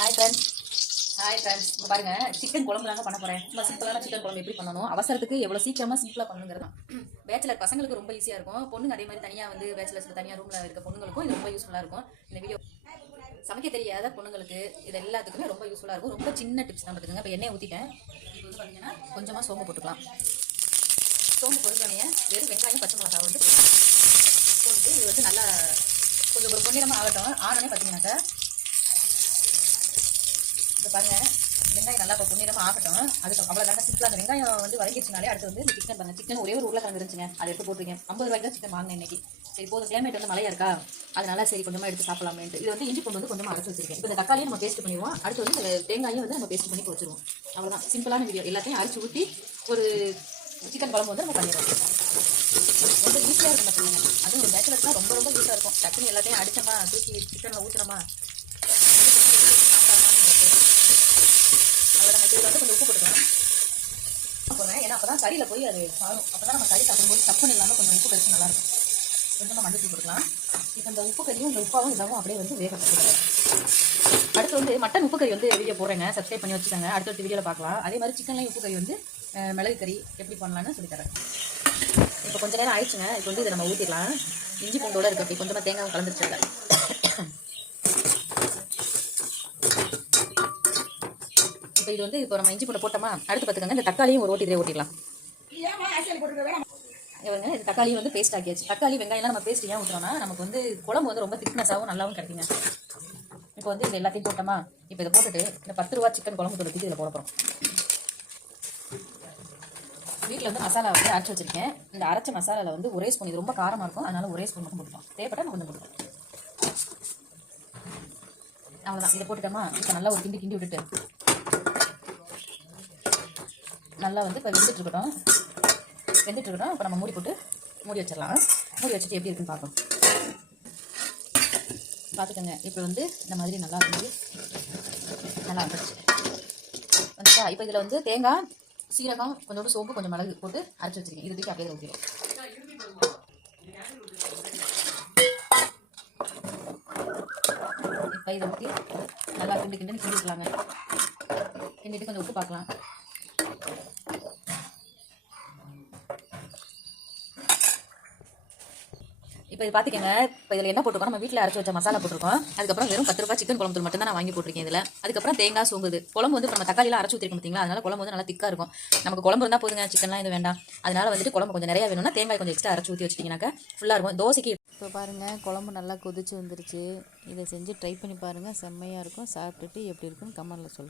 Hi friends. இப்போ பாருங்க, chicken குழம்பு தாங்க பண்ண போகிறேன். ரொம்ப சிம்பிளான சிக்கன் குழம்பு எப்படி பண்ணணும், அவசரத்துக்கு எவ்வளோ சீக்கிரமாக சிம்பிளாக பண்ணணுங்கிறது தான். பேச்சுலர் பசங்களுக்கு ரொம்ப ஈஸியாக இருக்கும். பொண்ணுங்க அதே மாதிரி தனியாக வந்து பேச்சுலர்ஸில் தனியாக ரூமில் இருக்க பொண்ணுங்களுக்கும் இது ரொம்ப யூஸ்ஃபுல்லாக இருக்கும். இந்த வீடியோ சமைக்க தெரியாத பொண்ணுங்களுக்கு இது எல்லாத்துக்குமே ரொம்ப யூஸ்ஃபுல்லாக இருக்கும். ரொம்ப சின்ன டிப்ஸ் தான் பார்த்துக்கோங்க. இப்போ எண்ணெய் ஊற்றிட்டேன். இப்போ வந்து பார்த்தீங்கன்னா கொஞ்சமாக சோம்பு போட்டுக்கலாம். சோம்பு பொறுத்தவனையே வெறும் வெங்காயம் பச்சை மிளகாய் வந்து போட்டுட்டு இது வந்து நல்லா கொஞ்சம் ஒரு பொன்னிறமாக ஆகட்டும். ஆனோடனே பார்த்தீங்கன்னாக்கா இப்போ பாருங்கள், வெங்காயம் நல்லா இப்போ பொன்னிறமாக ஆகட்டும். அதுக்கு அவ்வளோதாங்க சிம்பிளாக. அந்த வெங்காயம் வந்து வதங்கிடுச்சுனாலே அடுத்து வந்து இந்த சிக்கன் பாருங்கள். சிக்கன் ஒரே ஒரு உருளைக்கிழங்கு இருந்துச்சுங்க, அதை எடுத்து போட்டுருக்கேன். 50 ரூபாய்க்கு தான் சிக்கன் வாங்கினேன் இன்னைக்கு. சரி போதும், கிளைமேட் வந்து மழையா இருக்கா, அதனால சரி கொஞ்சமாக எடுத்து சாப்பிடலாமேன்ட்டு. இது வந்து இஞ்சி பூண்டு வந்து கொஞ்சமாக அரைச்சி வச்சிருக்கேன். இப்போ இந்த தக்காளியும் நம்ம பேஸ்ட் பண்ணிடுவோம். அடுத்து வந்து இந்த தேங்காயும் வந்து நம்ம பேஸ்ட் பண்ணி வச்சுருவோம். அவ்வளோதான், சிம்பிளான வீடியோ. எல்லாத்தையும் அரைச்சி ஊற்றி ஒரு சிக்கன் குழம்பு வந்து நம்ம பண்ணிடுவோம். ரொம்ப ஈஸியாக இருக்கும் பார்த்துக்கோங்க. அதுவும் ஒரு பேச்சுலர்ஸ்லாம் ரொம்ப ரொம்ப ஈஸியாக இருக்கும். டக்குன்னு எல்லாத்தையும் அடிச்சோமா, தூக்கி சிக்கனில் ஊற்றினோமா, அவ்வளோதான். இதில் வந்து கொஞ்சம் உப்பு போட்டுக்கலாம் போடுறேன். ஏன்னா அப்போ தான் கறியில் போய் அது சாரும். அப்போ தான் நம்ம கறி சாப்பிடும்போது சப்புன்னு இல்லாமல் கொஞ்சம் உப்பு கறிச்சு நல்லாயிருக்கும். கொஞ்சமாக மஞ்சள் போட்டுக்கலாம். இப்போ இந்த உப்பு கறியும் இந்த உப்பாவும் இல்லாமல் அப்படியே வந்து வேக போட்டுக்கலாம். அடுத்து வந்து மட்டன் உப்பு கறி வந்து வீடியோ போடுறேங்க, சப்ஸ்கிரைப் பண்ணி வச்சுக்கோங்க. அடுத்த வீடியோவில் பார்க்கலாம். அதே மாதிரி சிக்கன்லையும் உப்பு கறி வந்து மிளகு கறி எப்படி பண்ணலான்னு சொல்லித்தரேன். இப்போ கொஞ்சம் நேரம் ஆயிடுச்சுங்க. இப்போ வந்து இதை நம்ம ஊற்றிடலாம். இஞ்சி பூண்டோட இருக்குது. அப்படி கொஞ்சமாக தேங்காய் கலந்துருச்சுல. இப்போ இது வந்து இப்போ நம்ம இஞ்சி பூண்டை போட்டோமா, அடுத்து பார்த்துக்கோங்க இந்த தக்காளியும் ஒரு ஓட்டி இதே ஓட்டிடலாம். இவங்க இது தக்காளியும் வந்து பேஸ்ட் ஆக்கியாச்சு. தக்காளி வெங்காயம்லாம் நம்ம பேஸ்ட் ஏன் ஊற்றுறோம்னா நமக்கு வந்து குழம்பு வந்து ரொம்ப திக்னஸாகவும் நல்லாவும் கிடைக்குங்க. இப்போ வந்து இது எல்லாத்தையும் போட்டோமா, இப்போ இதை போட்டுட்டு இந்த 10 ரூபா சிக்கன் குழம்பு தூக்கி இதில் போட போகிறோம். வீட்டில் வந்து மசாலா வந்து அரைச்சி வச்சிருக்கேன். இந்த அரைச்ச மசாலாவில் வந்து ஒரே ஸ்பூன், இது ரொம்ப காரமாக இருக்கும், அதனால ஒரே ஸ்பூன் மட்டும் போட்டுக்கலாம். தேவைப்பட்டா நம்ம கொஞ்சம் போட்டுக்கலாம். அவ்வளோதான், இதை போட்டுட்டோமா. இப்போ நல்லா ஒரு கிண்டி விட்டுட்டு நல்லா வந்து இப்போ வெந்துட்டு இருக்கட்டும். இப்போ நம்ம மூடி போட்டு மூடி வச்சிடலாம். மூடி வச்சுட்டு எப்படி இருக்குன்னு பார்ப்போம். பார்த்துக்கோங்க, இப்போ வந்து இந்த மாதிரி நல்லா வந்து நல்லா வந்துடுச்சு வந்துச்சா. இப்போ இதில் வந்து தேங்காய், சீரகம், கொஞ்சோண்டு சோம்பு, கொஞ்சம் மிளகு போட்டு அரைச்சி வச்சிருக்கேன். இது தூக்கி அப்படியே ஊற்றிடும். இப்போ இதை ஊற்றி நல்லா கிண்டின்னு கிண்டிக்கலாங்க. கிண்டிட்டு கொஞ்சம் உப்பு பார்க்கலாம். இப்போ இது பார்த்துக்கங்க. இப்போ இதில் என்ன போட்டுருக்கோம், நம்ம வீட்டில் அரைச்சி வச்ச மசாலா போட்டிருக்கோம். அதுக்கப்புறம் வெறும் 10 ரூபாய் சிக்கன் குழம்பு தூள் மட்டும் தான் நான் வாங்கி போட்டிருக்கேன் இதில். அதுக்கப்புறம் தேங்காய் சோம்புது. குழம்பு வந்து நம்ம தக்காளிலாம் அரைச்சி ஊற்றிருக்கோம் பார்த்தீங்களா, அதனால குழம்பு வந்து நல்லா திக்காக இருக்கும். நமக்கு குழம்பு இருந்தால் போதுங்க, சிக்கன்லாம் இது வேண்டாம். அதனால வந்துட்டு குழம்பு கொஞ்சம் நிறையா வேணும்னா தேங்காய் கொஞ்சம் எக்ஸ்ட்ரா அரைச்சி ஊற்றி வச்சிட்டிங்கனாக்கா ஃபுல்லாக இருக்கும். தோசைக்கு இப்போ பாருங்கள், குழம்பு நல்லா கொதிச்சு வந்துருச்சு. இதை செஞ்சு ட்ரை பண்ணி பாருங்கள், செம்மையாக இருக்கும். சாப்பிட்டுட்டு எப்படி இருக்குன்னு கமெண்ட்டில் சொல்லுங்கள்.